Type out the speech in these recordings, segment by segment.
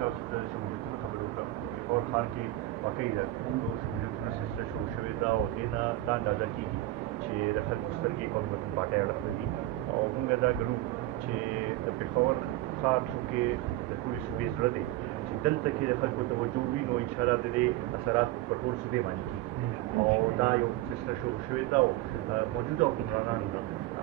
تاسو ته شمولیتونو خبرې وکړم پېښور ښار کې واقعي ده ټول شمولیتونه سلسله شروع شوې ده او دې نه دا اندازه کېږي چې د خلکو سترګې قومي وطن پارټۍ اړخ ته دي او موږ دا ګڼو چې د پېښور ښار چونکې د ټولې صوبې زړه دی چې دلته کې د خلکو توجه وي نو انشاءالله د دې اثرات په ټول صوبې باندې کېږي او دا یو سلسله شروع شوې ده او موجوده حکمرانانو نه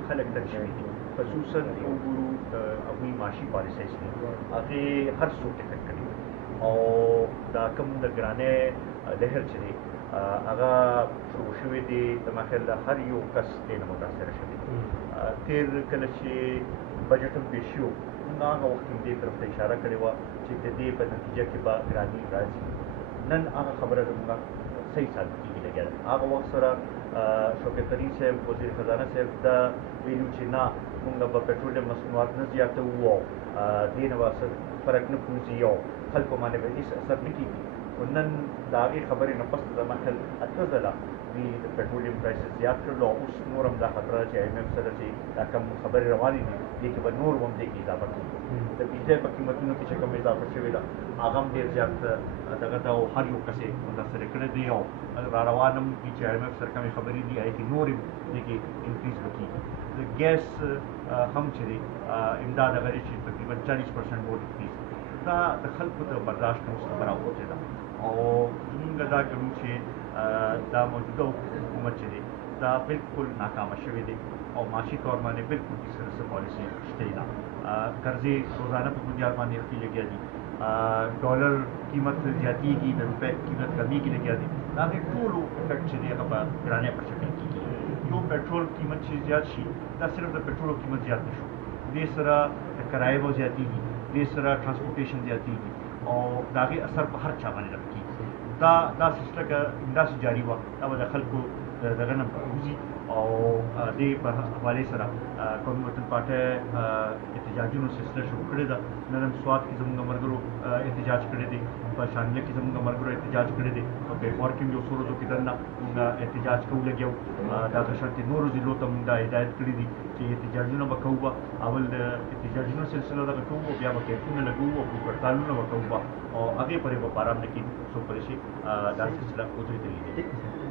خلک ډک شوي دي خصوصا وګورو د هغوی معاشي پالیسۍ چې دي هغې هر څوک ټکټ کړي او دا کوم د ګرانۍ لهر چې دی هغه شروع شوی دی زما خیال ده هر یو کس دې نه متاثره شوی تېر کله چې بجټ هم پېښ شو موږ هغه وخت کې دې طرف ته اشاره کړې وه چې د دې په نتیجه کې به ګراني راځي نن هغه خبره زموږ صحیح ثابت کېږي لګیا ده هغه وخت سره شوکت کریم صاحب وزیر خزانه صاحب دا ویلو چې نه موږ به پټرولیم مصنوعات نه زیاتوو او دې نه به څه فرق نه پوځي او خلکو باندې به هېڅ اثر نه کېږي خو نن د هغې خبرې نه پس زما خیال اته ځله دوی د پټرولیم پرایسز زیات کړل او اوس نور هم دا خطره چې ایم اف سره چې دا کوم خبرې روانې دي دې کې به نور هم دې کې اضافه کېږي د بجلی په قیمتونو کې چې کوم اضافه شوې ده هغه هم ډېر زیات دغه ده او هر یو کس یې متاثره کړی دی او را روان هم دي چې ایم اف سره کومې خبرې دي هغې کې نور هم دې کې انکریز به کېږي د ګیس هم چې دی امداد هغه دی چې تقریبا 40% نور انکریز دا د خلکو د برداشت نه اوس خبره ووتې ده او موږ دا ګڼو چې دا موجوده حکومت چې دی دا بالکل ناکامه شوی دی او معاشي طور باندې بالکل هېڅ څه پالیسي شته نه قرضې روزانه په بنیاد باندې اخلي لګیا دي ډالر قیمت زیاتېږي د روپۍ قیمت کمیږي لګیا دي د هغې ټولو افیکټ چې دی هغه په ګرانۍ په شکل کېږي یو پټرول قیمت چې زیات شي دا صرف د پټرولو قیمت زیات نه شو دې سره د کرایې به زیاتېږي دې سره ټرانسپورټیشن زیاتېږي او د هغې اثر په هر چا باندې راکېږي دا سلسله که همداسې جاري وه دا به د خلکو دغه نه وځي او دې په حوالې سره قومي وطن پارټۍ احتجاجونو سلسله شروع کړې ده نن هم سوات کې زموږ ملګرو احتجاج کړی دی په شانګله کې زموږ ملګرو احتجاج کړی دی په پېښور کې هم یو څو ورځو کې دننه موږ احتجاج کوو لګیا وو دغه شانتې نورو ضلعو ته موږ دا هدایت کړي دي چې احتجاجونه به کوو اول د احتجاجونو سلسله دغه کوو بیا به کیمپونه لګوو او هړتالونه به کوو او هغې پورې به په ارام نه کېږو څو پورې چې دا سلسله ودرېدلې ده